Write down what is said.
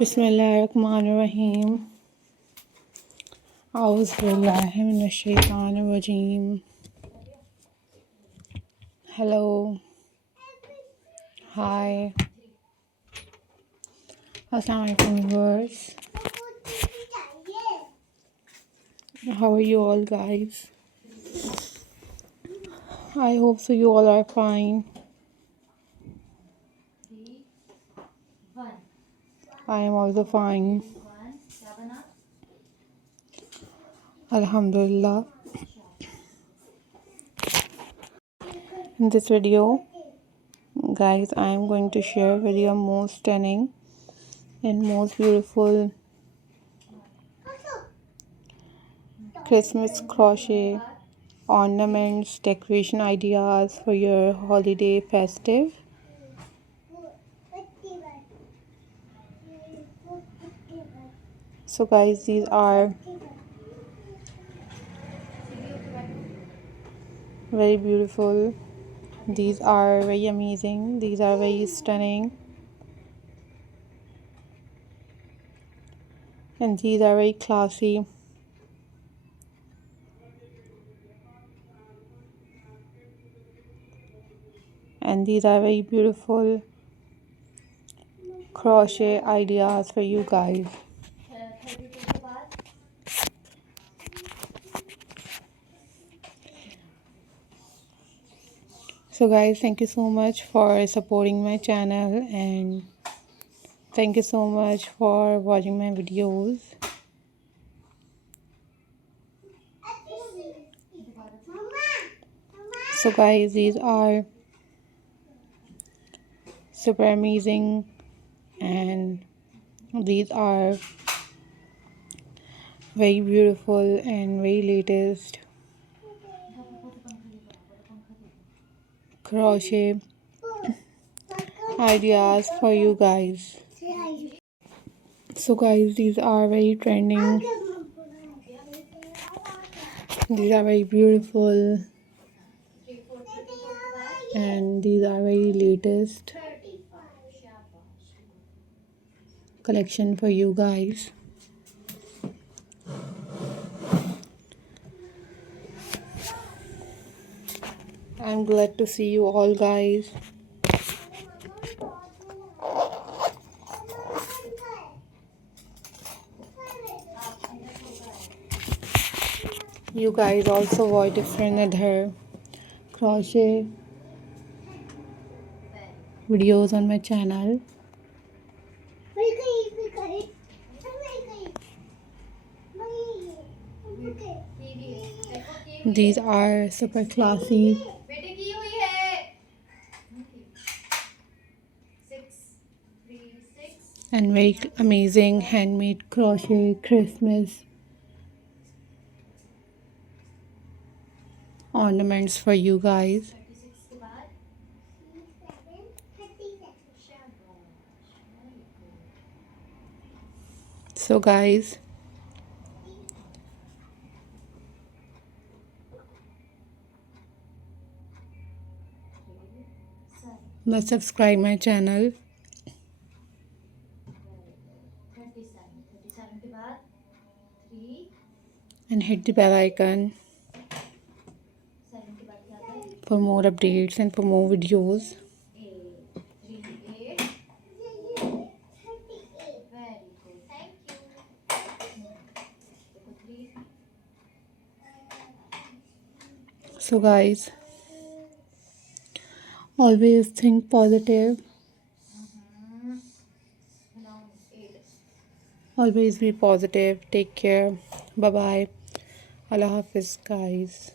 बिस्मिल्लाहिर्रहमानिर्रहीम। औज़ुबिल्लाहि मिनश्शैतानिर्रजीम। Hello, hi, assalamu alaikum viewers. How are you all guys? I hope so you all are fine. I am also fine. Alhamdulillah. In this video, guys, I am going to share with you most stunning and most beautiful Christmas crochet ornaments, decoration ideas for your holiday festive. So guys, these are very beautiful, these are very amazing, these are very stunning, and these are very classy. And these are very beautiful crochet ideas for you guys. So guys, thank you so much for supporting my channel, and thank you so much for watching my videos. So guys, these are super amazing, and these are very beautiful and very latest crochet ideas for you guys. So guys, these are very trending, these are very beautiful, and these are very latest collection for you guys. I'm glad to see you all guys. You guys also watch different other crochet videos on my channel. These are super classy and very amazing handmade crochet Christmas ornaments for you guys. So guys, must subscribe my channel and hit the bell icon for more updates and for more videos. So guys, always think positive, always be positive. Take care. Bye bye. Allah Hafiz guys.